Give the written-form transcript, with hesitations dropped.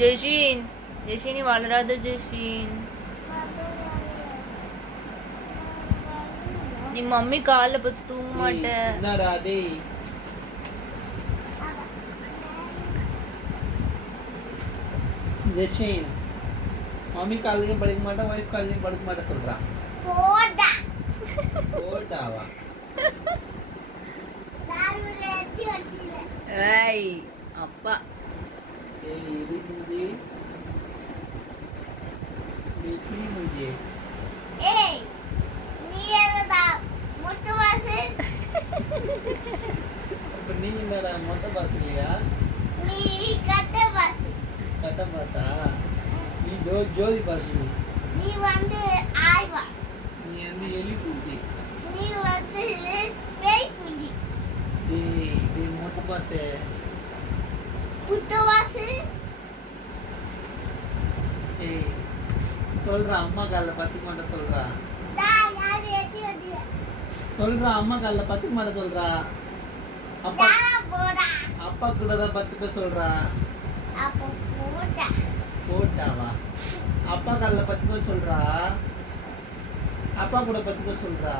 ஜெஷின் ஜெஷினி வளராத ஜெஷின். நீ மம்மி காலில் பார்த்து தூங்க மாட்டேன். என்னடா டேய் ஜெஷின் மம்மி காலையும் படுக்க மாட்டேன், ஒய்ஃப் காலையும் படுக்க மாட்டேன் சொல்றான். போடாவா ஏய் அப்பா ஏய் இது मुझे बेटी मुझे அப்ப நீ என்னடா மொட்டை பாஸ் இல்லையா? கட்ட பாத்தா நீ ஜோதி பாஸ். நீ வந்து எலி பூச்சி. டேய் மொட்டை பாஸ். ஏய் சொல்றா அம்மா கால்ல பத்துக்க மாட்டேன் சொல்றா. சொல்றா அம்மா கால்ல பத்துக்க மாட்டேன் சொல்றா. அப்பா அப்பா கூட தான் பத்துக்க சொல்றா. போட்டாவா அப்பா கால்ல பத்துக்க சொல்றா. அப்பா கூட பத்துக்க சொல்றா.